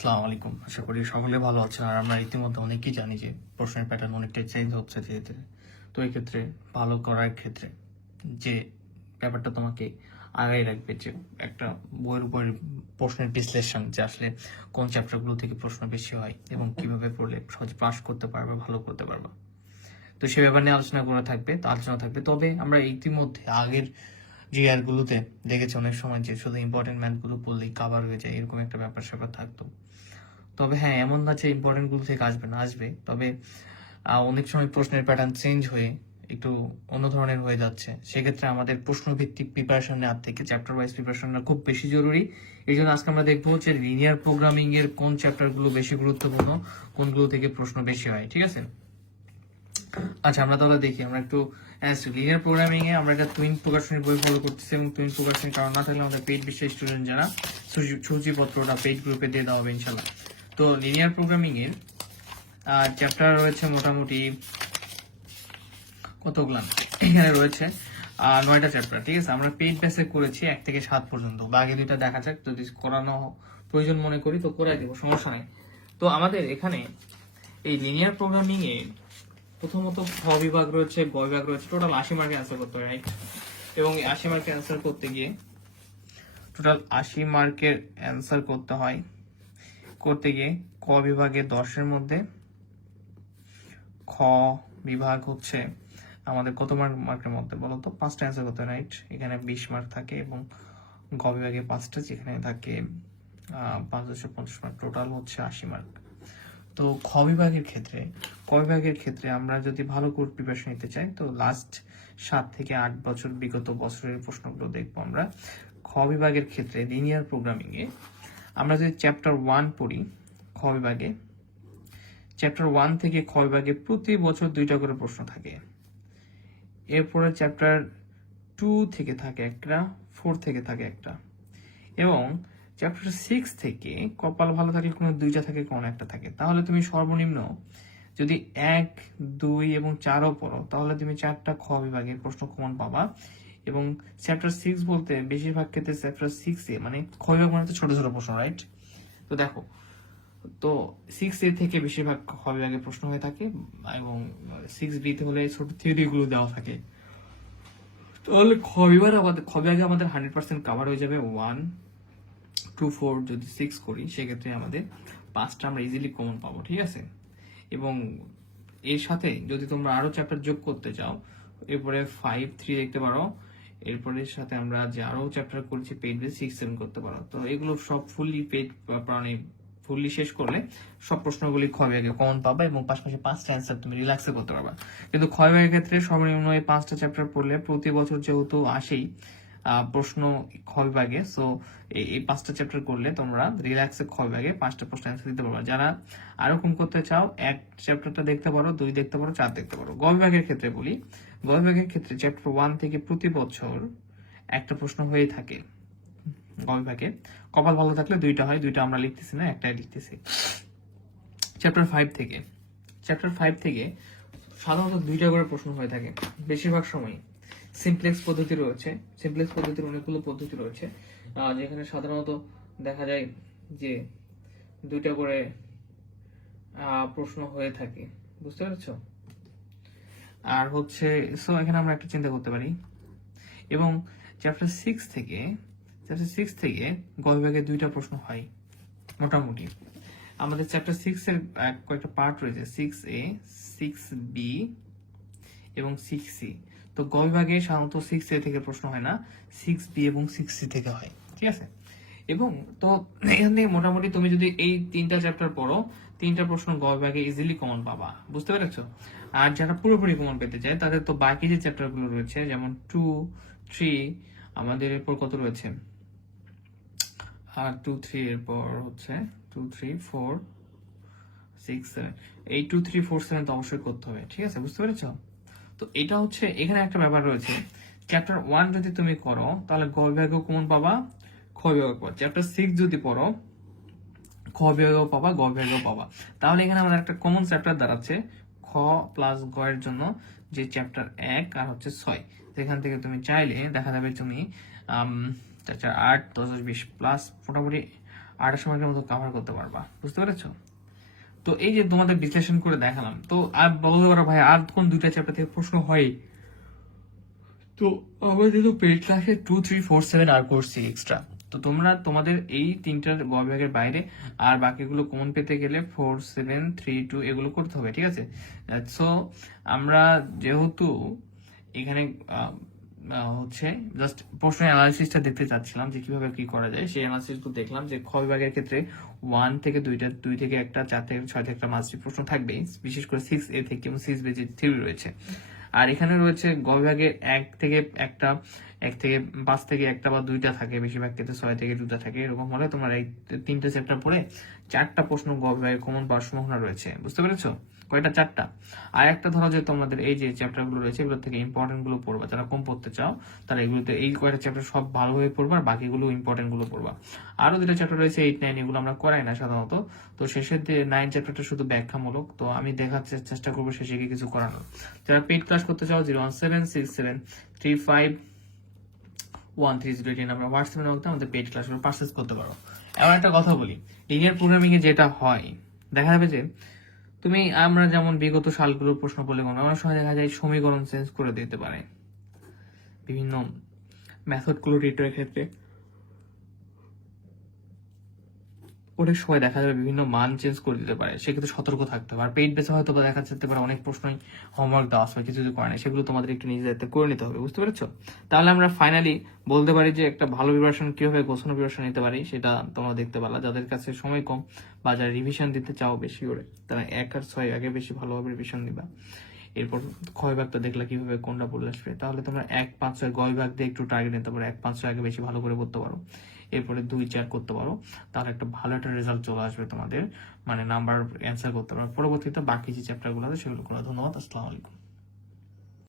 আসসালামু আলাইকুম। আশা করি সকলে ভালো আছেন আর আমরা ইতিমধ্যে অনেকেই জানি যে প্রশ্নের প্যাটার্ন অনেকটাই চেঞ্জ হচ্ছে ধীরে ধীরে তো এই ক্ষেত্রে ভালো করার ক্ষেত্রে যে ব্যাপারটা তোমাকে আগাই রাখবে যে একটা বইয়ের উপর প্রশ্নের বিশ্লেষণ যে আসলে কোন চ্যাপ্টারগুলো থেকে প্রশ্ন বেশি হয় এবং কীভাবে পড়লে সহজে পাস করতে পারবে, ভালো করতে পারবে। তো সে ব্যাপার নিয়ে আলোচনা করা থাকবে তো আলোচনা থাকবে। তবে আমরা ইতিমধ্যে আগের যে ইয়ারগুলোতে দেখেছি অনেক সময় যে শুধু ইম্পর্টেন্ট ম্যাথগুলো পড়লেই কাভার হয়ে যায়, এরকম একটা ব্যাপার স্যাপার থাকতো। তবে হ্যাঁ এমন না যে ইম্পর্টেন্টগুলো থেকে আসবে না, আসবে। তবে অনেক সময় প্রশ্নের প্যাটার্ন চেঞ্জ হয়ে একটু অন্য ধরনের হয়ে যাচ্ছে। সেক্ষেত্রে আমাদের প্রশ্নভিত্তিক প্রিপারেশন নেওয়ার থেকে চ্যাপ্টার ওয়াইজ প্রিপারেশন নেওয়া খুব বেশি জরুরি। এই জন্য আজকে আমরা দেখব যে লিনিয়ার প্রোগ্রামিং এর কোন চ্যাপ্টারগুলো বেশি গুরুত্বপূর্ণ, কোনগুলো থেকে প্রশ্ন বেশি হয়, ঠিক আছে? আচ্ছা আমরা তাহলে দেখি, আমরা একটু লিনিয়ার প্রোগ্রামিং এ আমরা একটা টুইন প্রকাশনীর বই ফলো করতেছি এবং টুইন প্রকাশনীর কারণ না থাকলে আমাদের পেইড বিশ্বের স্টুডেন্ট যারা সূচি- সূচিপত্রটা পেইড গ্রুপে দিয়ে দেওয়া হবে ইনশাল্লাহ তো লিনিয়ার প্রোগ্রামিং এর চ্যাপ্টার রয়েছে মোটামুটি কতগুলা? এখানে রয়েছে নয়টা চ্যাপ্টার ঠিক আছে? আমরা পেইড বেসে করেছি এক থেকে সাত পর্যন্ত, বাকি দুইটা দেখা যাক, যদি করানো প্রয়োজন মনে করি, তো করে দেবো, সমস্যা নেই। তো আমাদের এখানে এই লিনিয়ার প্রোগ্রামিং এ প্রথমত খ বিভাগ রয়েছে, গ বিভাগ রয়েছে টোটাল আশি মার্কে অ্যান্সার করতে হয় রাইট এবং এই আশি মার্কে অ্যান্সার করতে গিয়ে টোটাল আশি মার্কের অ্যান্সার করতে হয়। করতে গিয়ে ক বিভাগে দশের মধ্যে খ বিভাগ হচ্ছে আমাদের কত মার্ক মার্কের মধ্যে বলো তো পাঁচটা অ্যান্সার করতে হয় রাইট এখানে বিশ মার্ক থাকে এবং গ বিভাগে পাঁচটা, যেখানে থাকে পাঁচ দশশো পঞ্চাশ মার্ক টোটাল হচ্ছে আশি মার্ক তো খ বিভাগের ক্ষেত্রে ক বিভাগের ক্ষেত্রে আমরা যদি ভালো করে প্রিপারেশন নিতে চাই, তো লাস্ট সাত থেকে আট বছর বিগত বছরের প্রশ্নগুলো দেখব আমরা। খ বিভাগের ক্ষেত্রে লিনিয়ার প্রোগ্রামিং এ আমরা যদি চ্যাপ্টার ওয়ান পড়ি, খ বিভাগে চ্যাপ্টার ওয়ান থেকে খ বিভাগে প্রতি বছর দুইটা করে প্রশ্ন থাকে। এরপরে চ্যাপ্টার টু থেকে থাকে একটা ফোর থেকে থাকে একটা। এবং চ্যাপ্টার সিক্স থেকে কপাল ভালো থাকলে কোনো দুইটা থাকে, কোনো একটা থাকে। তাহলে তুমি সর্বনিম্ন যদি এক, দুই এবং চারও পড়ো, তাহলে তুমি চারটা খ বিভাগের প্রশ্ন কমন পাবা। এবং চ্যাপ্টার সিক্স বলতে বেশিরভাগ ক্ষেত্রে চ্যাপ্টার সিক্স মানে খ বিভাগ মানে তো ছোট ছোট প্রশ্ন রাইট তো দেখো, তো সিক্স এ থেকে বেশিরভাগ খ বিভাগের প্রশ্ন হয়ে থাকে এবং সিক্স বি তে হলে ছোট থিওরি গুলো দেওয়া থাকে। তাহলে খ বিভাগ আমাদের, খ বিভাগে আমাদের হান্ড্রেড পার্সেন্ট কাভার হয়ে যাবে। ওয়ান টু ফোর যদি সিক্স করি, সেক্ষেত্রে আমাদের পাঁচটা আমরা ইজিলি কমন পাবো, ঠিক আছে? এবং এর সাথে যদি তোমরা আরও চ্যাপ্টার যোগ করতে চাও, এরপরে ফাইভ থ্রি দেখতে পারো। এরপরে এর সাথে আমরা যে আরও চ্যাপ্টার করেছি পেইড বেস সিক্স সেভেন করতে পারো। তো এগুলো সব ফুললি পেইড প্রাণী ফুললি শেষ করলে সব প্রশ্নগুলি ক্ষয় বিভাগে কমন পাবে এবং পাশাপাশি পাঁচটা অ্যান্সার তুমি রিল্যাক্সে করতে পারবা। কিন্তু ক্ষয় বিভাগের ক্ষেত্রে সর্বনিম্ন এই পাঁচটা চ্যাপ্টার পড়লে প্রতি বছর যেহেতু আসেই প্রশ্ন খ বিভাগে সো এই পাঁচটা চ্যাপ্টার করলে তোমরা রিল্যাক্সে খ বিভাগে পাঁচটা প্রশ্ন অ্যান্সার দিতে পারবে। যারা আরও কম করতে চাও, এক চ্যাপ্টারটা দেখতে পারো, দুই দেখতে পারো, চার দেখতে পারো। গ বিভাগের ক্ষেত্রে বলি গ বিভাগের ক্ষেত্রে চ্যাপ্টার ওয়ান থেকে প্রতি বছর একটা প্রশ্ন হয়ে থাকে গ বিভাগে কপাল ভালো থাকলে দুইটা হয়, দুইটা আমরা লিখতেছি না, একটাই লিখতেছি। চ্যাপ্টার ফাইভ থেকে চ্যাপ্টার ফাইভ থেকে সাধারণত দুইটা করে প্রশ্ন হয়ে থাকে, বেশিরভাগ সময় সিমপ্লেক্স পদ্ধতি রয়েছে। সিমপ্লেক্স পদ্ধতির অনেকগুলো পদ্ধতি রয়েছে। যেখানে সাধারণত দেখা যায় যে দুইটা করে প্রশ্ন হয়ে থাকে। বুঝতে পেরেছ? আর হচ্ছে সো এখানে আমরা একটা চিন্তা করতে পারি। এবং চ্যাপ্টার সিক্স থেকে চ্যাপ্টার সিক্স থেকে গ দুইটা প্রশ্ন হয়, মোটামুটি। আমাদের চ্যাপ্টার সিক্স এর কয়েকটা পার্ট রয়েছে। সিক্স এ সিক্স বি এবং সিক্স সি তো গ বিভাগে সাধারণত সিক্স এ থেকে প্রশ্ন হয় না সিক্স বি এবং সিক্স সি থেকে হয়, ঠিক আছে? এবং তো এখান থেকে মোটামুটি তুমি যদি এই তিনটা চ্যাপ্টার পড়ো, তিনটা প্রশ্ন গ বিভাগে ইজিলি কমন পাবা, বুঝতে পেরেছ? আর যারা পুরোপুরি কমন পেতে চায়, তাদের তো বাকি যে চ্যাপ্টারগুলো রয়েছে, যেমন টু থ্রি আমাদের এরপর কত রয়েছে? আর টু থ্রি এরপর হচ্ছে two three four six seven এই টু থ্রি ফোর সেভেন তো অবশ্যই করতে হবে, ঠিক আছে? বুঝতে পেরেছ? তো এটা হচ্ছে, এখানে একটা ব্যাপার রয়েছে। চ্যাপ্টার ওয়ান যদি তুমি করো, তাহলে গ বিভাগেও কমন পাবা? খ বিভাগ পাবা। চ্যাপ্টার সিক্স যদি পড়ো, খ বিভাগেও পাবা, গ বিভাগেও পাবা। তাহলে এখানে আমাদের একটা কমন চ্যাপ্টার দাঁড়াচ্ছে, খ প্লাস গ এর জন্য যে চ্যাপ্টার এক আর হচ্ছে ছয়। যেখান থেকে তুমি চাইলে, দেখা যাবে তুমি চার আট, দশ বিশ প্লাস মোটামুটি আটটা সময়ের মতো কভার করতে পারবা। বুঝতে পেরেছ? তো এই যে তোমাদের বিশ্লেষণ করে দেখালাম, তো আর বলতে পারো ভাই, আর কোন দুইটা চ্যাপ্টার থেকে প্রশ্ন হয়? তো আমরা যেহেতু পেড ক্লাসে টু থ্রি ফোর সেভেন আর করছি এক্সট্রা তো তোমরা তোমাদের এই তিনটার বিভাগের বাইরে আর বাকিগুলো কমন পেতে গেলে ফোর সেভেন থ্রি টু এগুলো করতে হবে, ঠিক আছে? সো আমরা যেহেতু এখানে হচ্ছে জাস্ট প্রশ্নের অ্যানালিসিসটা দেখতে চাচ্ছিলাম যে কীভাবে কি করা যায়। সেই অ্যানালিসিস দেখলাম যে খ বিভাগের ক্ষেত্রে ওয়ান থেকে দুইটা, দুই থেকে একটা, চার থেকে ছয় থেকে একটা মাস্টারি প্রশ্ন থাকবে বিশেষ করে সিক্স এ থেকে এবং সিক্স বেজি থ্রি রয়েছে। আর এখানে রয়েছে গ বিভাগের এক থেকে একটা এক থেকে পাঁচ থেকে একটা বা দুইটা থাকে, বেশিরভাগ ক্ষেত্রে ছয় থেকে দুটা থাকে। এরকম হলে তোমার এই তিনটে চ্যাপ্টার পরে চারটা প্রশ্ন কমন পাওয়ার সম্ভাবনা রয়েছে। বুঝতে পেরেছ? কয়টা? চারটা। আর একটা ধরো যে তোমাদের এই যে চ্যাপ্টারগুলো রয়েছে এগুলো থেকে ইম্পর্টেন্টগুলো পড়বা। যারা কম পড়তে চাও, তারা এগুলোতে এই কয়টা চ্যাপ্টার সব ভালোভাবে পড়বা আর বাকিগুলো ইম্পর্টেন্টগুলো পড়বা। আরও দুটা চ্যাপ্টার রয়েছে এইট নাইন এগুলো আমরা করাই না সাধারণত। তো শেষের দিয়ে নাইন চ্যাপ্টারটা শুধু ব্যাখ্যামূলক। তো আমি দেখার চেষ্টা করব শেষে গিয়ে কিছু করানোর। যারা পেড ক্লাস করতে চাও zero one seven six seven three five one three zero eight আমরা হোয়াটসঅ্যাপের মধ্যে আমাদের পেড ক্লাসগুলো পারচেস করতে পারো। এমন একটা কথা বলি লিনিয়ার প্রোগ্রামিংয়ে যেটা হয়, দেখা যাবে যে তুমি, আমরা যেমন বিগত সালগুলোর প্রশ্ন বলে গণ অনেক সময় দেখা যায় সমীকরণ চেঞ্জ করে দিতে পারে। বিভিন্ন মেথডগুলো রিটারের ক্ষেত্রে। অনেক সময় দেখা যাবে বিভিন্ন মান চেঞ্জ করে দিতে পারে, সেক্ষেত্রে সতর্ক থাকতে হবে। আর পেইড বেসে হয়তো দেখা যেতে পারে অনেক প্রশ্নই হোমওয়ার্ক দেওয়া আছে, কিছু কিছু করে না সেগুলো তোমাদের একটু নিজের দায়িত্বে করে নিতে হবে, বুঝতে পেরেছ? তাহলে আমরা ফাইনালি বলতে পারি যে একটা ভালো প্রিপারেশন কীভাবে গোছানো প্রিপারেশন নিতে পারি, সেটা তোমরা দেখতে পারলা। যাদের কাছে সময় কম বা যারা রিভিশন দিতে চাও বেশি করে, তারা এক আর ছয় আগে বেশি ভালোভাবে রিভিশন দিবা এরপর ক্ষয় ভাগটা দেখলা কীভাবে, কোনটা পড়লে আসবে? তাহলে তোমরা এক পাঁচ ছয় গয় ভাগ দিয়ে একটু টার্গেট নিতে পারো, এক পাঁচ ছয় আগে বেশি ভালো করে করতে পারো। এরপরে দুই চার করতে পারো, তাহলে একটা ভালো একটা রেজাল্ট চলে আসবে তোমাদের মানে নাম্বার অ্যান্সার করতে পারো। পরবর্তীতে বাকি যে চ্যাপ্টারগুলো আছে সেগুলো কোনো ধন্যবাদ, আসসালামু আলাইকুম।